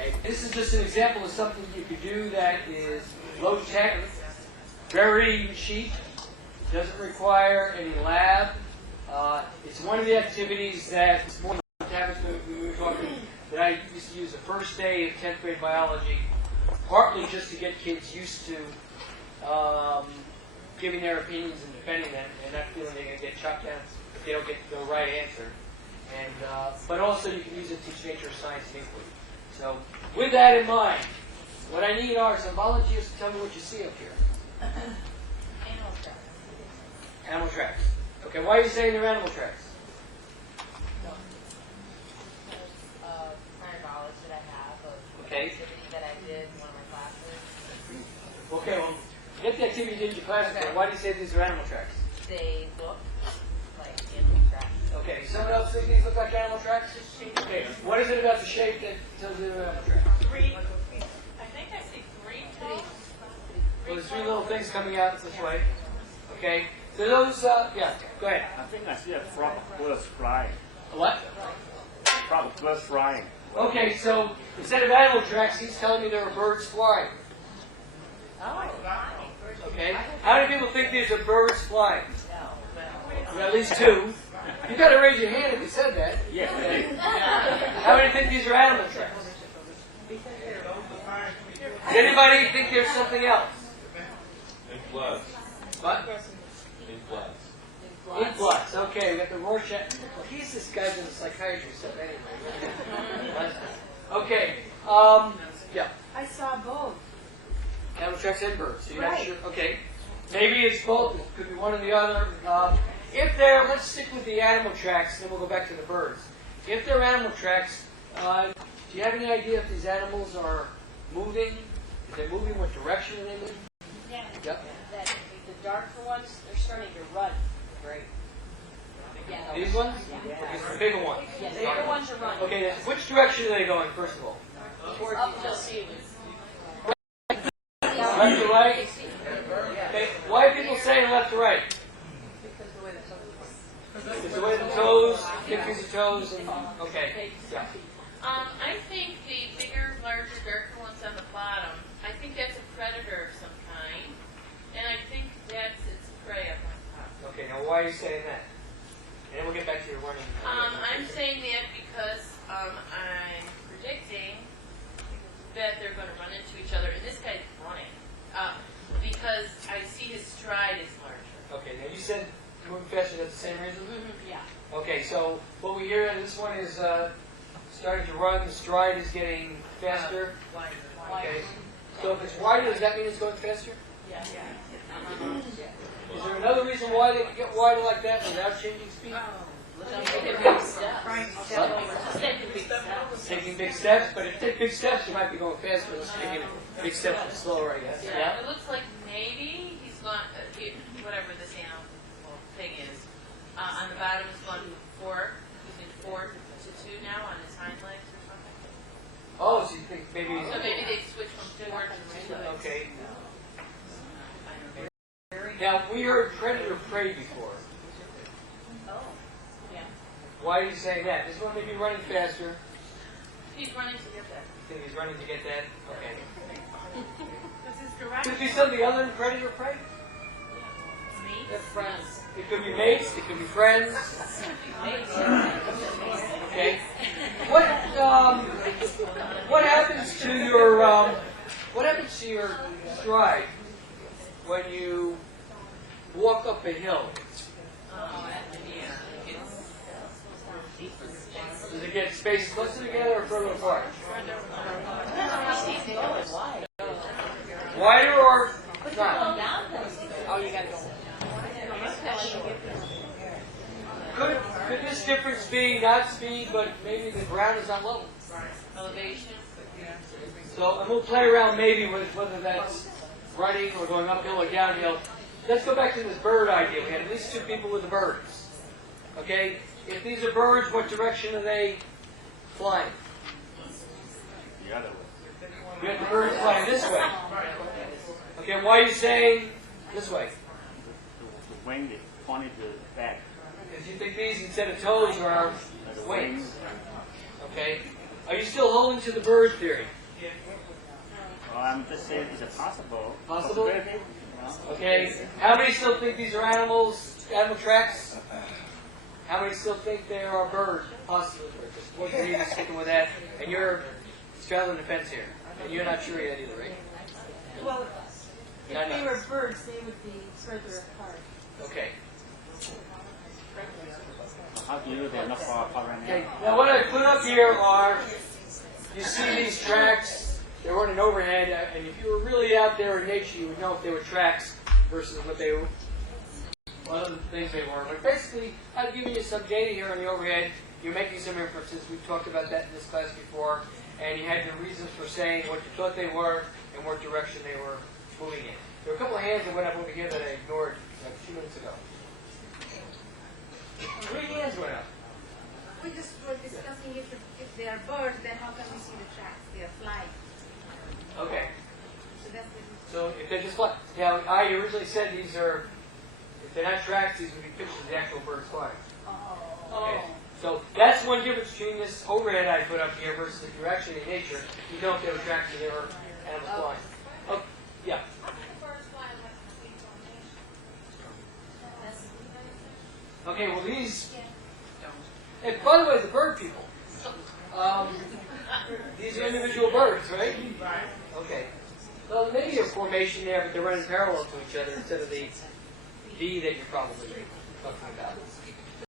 Okay, this is just an example of something you could do that is low tech, very cheap, doesn't require any lab. It's one of the activities that's more habits we were talking that I used to use the first day of 10th grade biology, partly just to get kids used to giving their opinions and defending them, and not feeling they're going to get shot down if they don't get the right answer. And but also you can use it to teach nature, science, and inquiry. So with that in mind, what I need are some volunteers to tell me what you see up here. Animal tracks. Animal tracks. Okay, why are you saying they're animal tracks? Prior knowledge that I have of Okay. the activity that I did in one of my classes. Okay, well, get the activity you did in your class. Okay. Why do you say these are animal tracks? They look like animal tracks. Okay, someone else think these look like animal tracks? Okay, what is it about the shape that tells you they're animal tracks? I think I see three toes. Well, there's three little things coming out this way. Okay, so those, yeah, go ahead. I think I see a frog birds flying. What? Frog birds flying. Okay, so instead of animal tracks, he's telling me there are birds flying. Oh, Okay, how many people think these are birds flying? Well, at least two. You got to raise your hand if you said that. Yeah. How many think these are animal tracks? Does anybody think there's something else? Influx. What? Influx. Ink blots. Okay, we got the Rorschach. Well, he's this guy's in the psychiatry stuff anyway. Okay. Yeah. I saw both. Animal tracks and birds. So you're not sure. Okay. Maybe it's both. It could be one or the other. If they're, let's stick with the animal tracks, then we'll go back to the birds. If they're animal tracks, do you have any idea if these animals are moving? If they're moving, what direction are they moving? Yeah. Yep. That, the darker ones, they're starting to run. great. Yeah, These ones? Yeah. It's the bigger ones. the bigger ones are running. Okay, then which direction are they going, first of all? Up the ceiling. Left to right? Okay, why are people saying left to right? Because the way the toes, pictures of toes, and, okay, yeah. I think the bigger, larger, darker ones on the bottom, I think that's a predator of some kind, and I think that's its prey up on top. Okay, now why are you saying that? And then we'll get back to your running. I'm saying that because I'm predicting that they're going to run into each other, and this guy's running, because I see his stride is larger. Okay, now you said moving faster, that's the same reason? Yeah. Okay, so what we hear, this one is starting to run, the stride is getting faster. Okay, so if it's wider, does that mean it's going faster? Yeah. Is there another reason why they can get wider like that without changing speed? Taking big steps. Taking big steps, but if you take big steps, you might be going faster. Let's taking big steps is slower, I guess. Yeah, it looks like maybe he's gone, whatever this animal thing is. On the bottom is going from 4 to 2 now on his hind legs or something. Oh, so you think maybe... So maybe they switch from 4 to 2. Okay. Now, we heard predator-prey before. Oh, yeah. Why are you saying that? This one may be running faster. He's running to get that. You think he's running to get that? Okay. This is direct. Could it be something other than predator-prey? Me? They're friends. It could be mates. It could be friends. Okay. What happens to your stride when you walk up a hill? Does it get spaced closer together or further apart? Wider or not? Oh, you gotta go. Could this difference be not speed, but maybe the ground is not level? Elevation. So, and we'll play around maybe with whether that's running or going uphill or downhill. Let's go back to this bird idea. We had at least two people with the birds. Okay? If these are birds, what direction are they flying? The other way. We have the birds flying this way. Okay, why are you saying this way? The wing is pointed to the back. Because you think these, instead of toes, are The wings. Okay? Are you still holding to the bird theory? Well, I'm just saying, is it possible? Possible? Possibility, you know? Okay. How many still think these are animals, animal tracks? How many still think they are birds? Possibly birds. Just one green is sticking with that. And you're straddling the fence here. And you're not sure yet either, right? Well, Not if they yet. were birds, they would be further apart. Okay. How do you, they're not far apart right now? Okay. Now what I put up here are, you see these tracks, they're running overhead, and if you were really out there in nature, you would know if they were tracks versus what they were, what other things they were. But basically, I've given you some data here on the overhead. You're making some inferences. We've talked about that in this class before. And you had your reasons for saying what you thought they were and what direction they were moving in. There were a couple of hands that went up over here that I ignored like 2 minutes ago. 3 hands went up. We just were discussing if they are birds, then how can we see the tracks? They are flying. Okay. So that's the So if they're just flying. Now, I originally said these are, if they're not tracks, these would be pictures of the actual birds flying. Okay. So that's one difference between this overhead I put up here versus the direction in nature. You know if they were tracks or they were animals flying. Oh, yeah. Okay, well these, and by the way, the bird people, these are individual birds, right? Okay. Well, there may be a formation there, but they're running parallel to each other instead of the V that you're probably talking about.